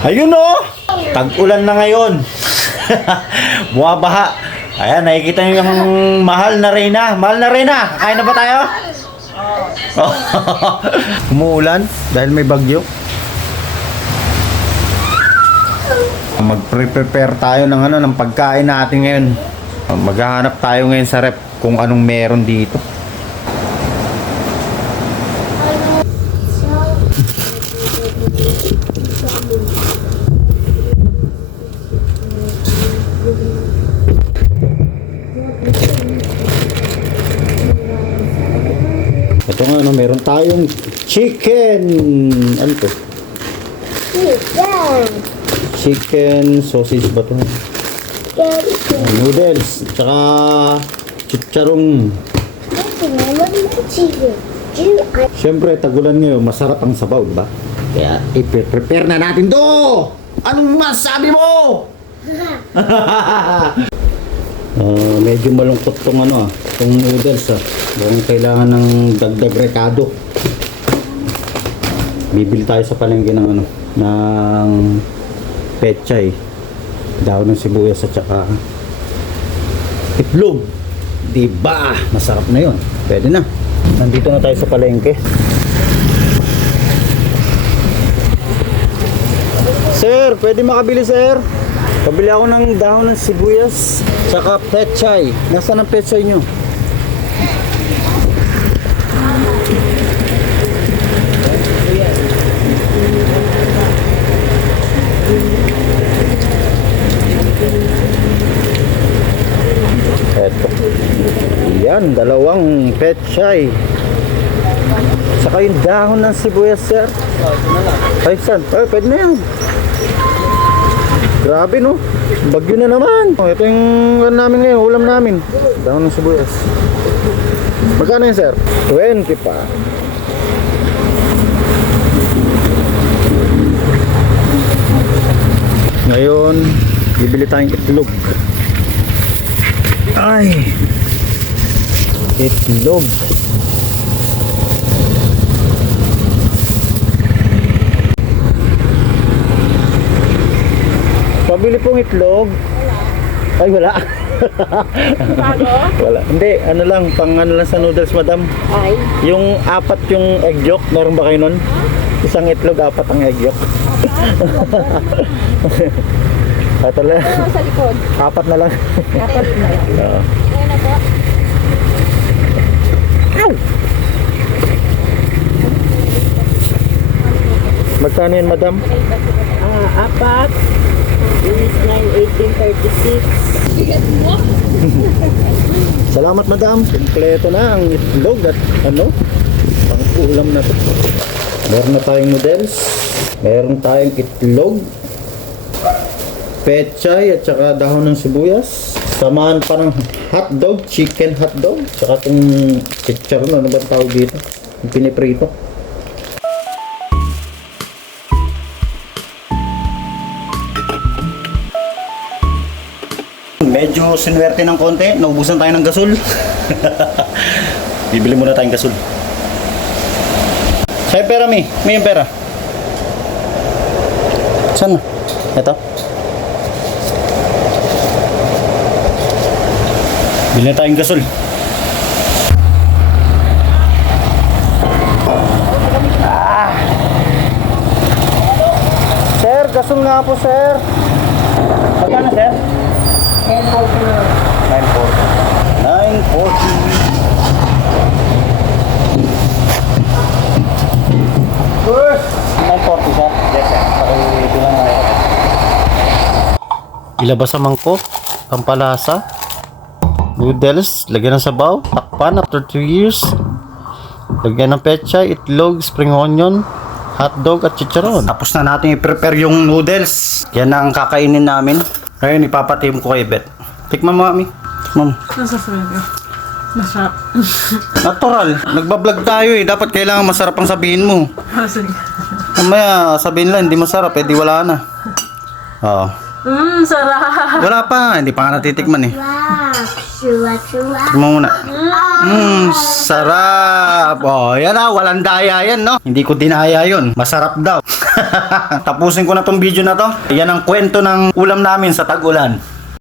Ayun oh! Tag-ulan na ngayon. Bumabaha. Ayan, nakikita niyo yung mahal na Reyna. Mahal na Reyna, kain na ba tayo? Oh. Umuulan dahil may bagyo. Mag-prepare tayo ng ng pagkain natin ngayon. Maghahanap tayo ngayon sa rep kung anong meron dito. Ito nga, meron tayong chicken. Ano to? Chicken sausage ba to? Noodles, tsaka chicharong. Siyempre, tagulan ngayon, masarap ang sabaw, diba? Kaya, i-prepare na natin to! Anong masabi mo? Medyo malungkot tong itong noodles Mukhang kailangan ng dagdag rekado. Bibili tayo sa palengke ng ng pechay, dahon ng sibuyas at saka itlog. Diba? Masarap na yun. Pwede na. Nandito na tayo sa palengke. Sir, pwede makabili sir? Pabili ako ng dahon ng sibuyas saka pechay. Nasaan ang pechay nyo? Eto. Yan, dalawang pechay. Saka yung dahon ng sibuyas, sir. Ay, saan? Ay, pwede na yan. Grabe, no? Bagyo na naman. Ito yung namin ngayon, ulam namin. Dahon ng sibuyas. Magkano yun, sir? 20 pa. Ngayon, bibili tayong itlog. Ay, itlog. Pabili pong itlog. Ay, wala. Bago? Wala. Hindi, lang, pang lang sa noodles, madam. Ay. Yung apat yung egg yolk, meron ba kayo nun? Isang itlog, apat ang egg yolk. Ito lang. Ano sa likod? Apat na lang. Apat na lang. Oo. Ayan na po. Ow! Magkano yun, madam? Apat. Is 9, 18, 36. Salamat, madam. Kompleto na ang itlog at pang-ulam na to. Meron na tayong noodles. Meron tayong itlog, pechay at saka dahon ng sibuyas. Samahan pa ng hotdog, chicken hotdog. Saka itong chicharon, ano ba tawag dito? Yung piniprito. Medyo sinwerte ng konti, naubusan tayo ng gasol. Bibili muna tayong gasol. Sa'yo pera, may yung pera. Saan na? Ito. Bili na tayong gasol. Sir, gasol nga po, sir. Magkano, sir? 940, sir. Yes, sir. Pakibilang na ito. Ilabas ang mangkok, pampalasa, noodles, lagyan ng sabaw, takpan after 2 years. Lagyan ng pechay, itlog, spring onion, hotdog at chicharon. Tapos na natin i-prepare yung noodles. Yan na ang kakainin namin. Ngayon, ipapatim ko kay Beth. Tikman mo, Mami. Tikman mo. Nasasabi ko. Masarap. Natural. Nagbablog tayo eh. Dapat kailangan masarap ang sabihin mo. Sige. Mamaya, sabihin lang, hindi masarap. Eh, di wala na. Oo. Sarap. Wala pa. Hindi pa nga natitikman eh. Wow, suwa-suwa. Tikman mo muna. Sarap. Oh, yan ah. Walang daya yan, no? Hindi ko dinaya yun. Masarap daw. Tapusin ko na tong video na to. Yan ang kwento ng ulam namin sa tag-ulan.